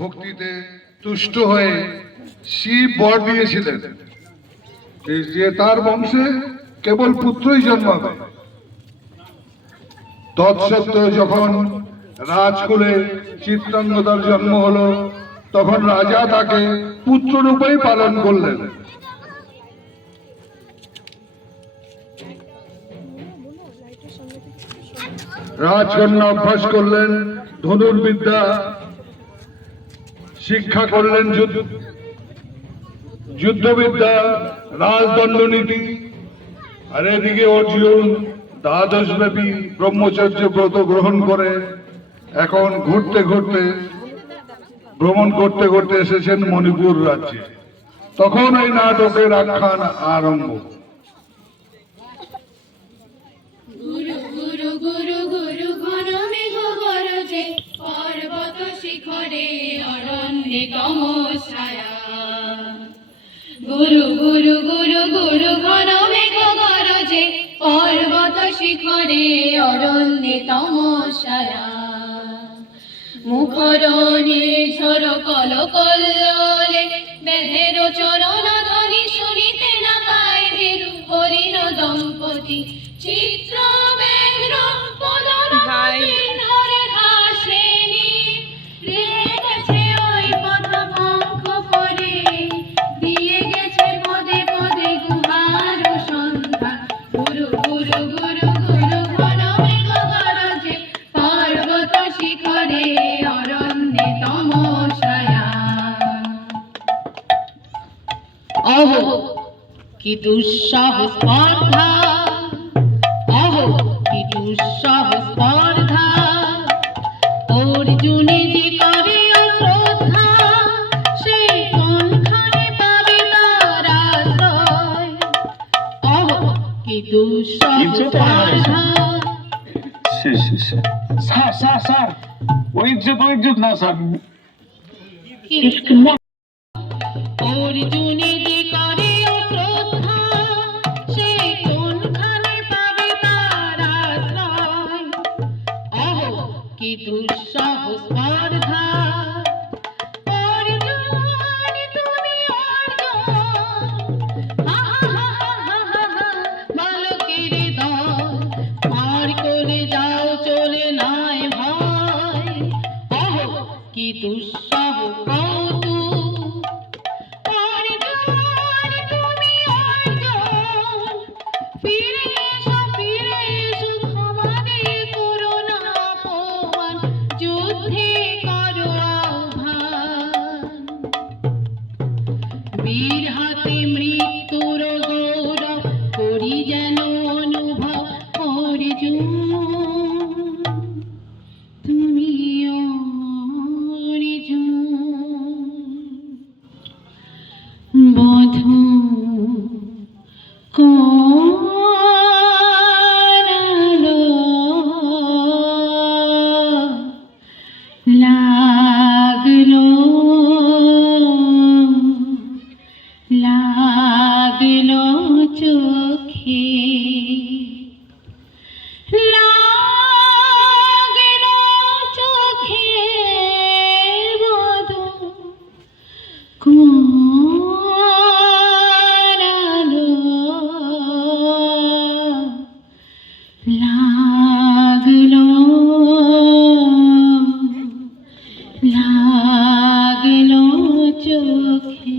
ভক্তিতে তুষ্ট হয়ে শিব বর দিয়েছিলেন যে তার বংশে কেবল পুত্রই জন্মাবে। তৎসত্ত্বেও যখন রাজকুলে চিত্রাঙ্গদার জন্ম হলো, তখন রাজা তাকে পুত্ররূপেই পালন করলেন। রাজকন্যা অভ্যাস করলেন ধনুর্বিদ্যা, শিক্ষা করলেন যুদ্ধবিদ্যা, রাজদণ্ডনীতি। আর এদিকে অর্জুন দ্বাদশব্যাপী ব্রহ্মচর্য ব্রত গ্রহণ করে এখন ভ্রমণ করতে করতে এসেছেন মণিপুর রাজ্যে। তখন এই নাটকের আখ্যান আরম্ভ। পর্বত শিখরে অরণ্যে তমসায়া, গুরু গুরু গুরু গুরু ঘন মেঘ গরজে, পর্বত শিখরে অরণ্যে তমসায়া। মুখর নির্ঝর কল কল্লোলে, বেধের চরণ ধ্বনি শুনিতে না পায় ভীরু হরিণ দম্পতি। চিত্র ব্যগ্র পদন ধরে ঘাসেনি, রেখেছে ওই পথ পঙ্খ করে, দিয়ে গেছে পদে পদে গুহার সন্ধ্যা। গুরু গুরু গুরু গুরু ঘন মেঘ গরজে, পর্বত শিখরে অরণ্যে তমসায়া। অহো কি দুঃসহ স্পর্ধা, অহো কি দুঃসহ স্পর্ধা, অর্জুনে যে করে অশ্রদ্ধা, সে কোনখানে পাবে তার আশ্রয়। অহো কি দুঃসহ স্পর্ধা। স্যার ওই ইজ্জত না স্যার। অর্জুনে যে করে অশ্রদ্ধা, সে কোনখানে পাবে তার আশ্রয়। অহো কি দুঃসহ স্পর্ধা। অর্জুন তুমি অর্জুন, বালকের দল, আর করে যাও চলে নাই ভয়। অহো কি দুঃসহ কৌতুক। অর্জুন তুমি অর্জুন, ফিরে এসো ক্ষমা দিয়ে করো না অপমান, যুদ্ধে করো আহ্বান। বীর হাতে মৃত্যুর গৌরব করি যেন অনুভব। অর্জুন তুমি অর্জুন, বধূ করালো লাগলো লাগলো চোখে, লাগলো চোখে বধূ করালো লাগলো লাগলো চোখে।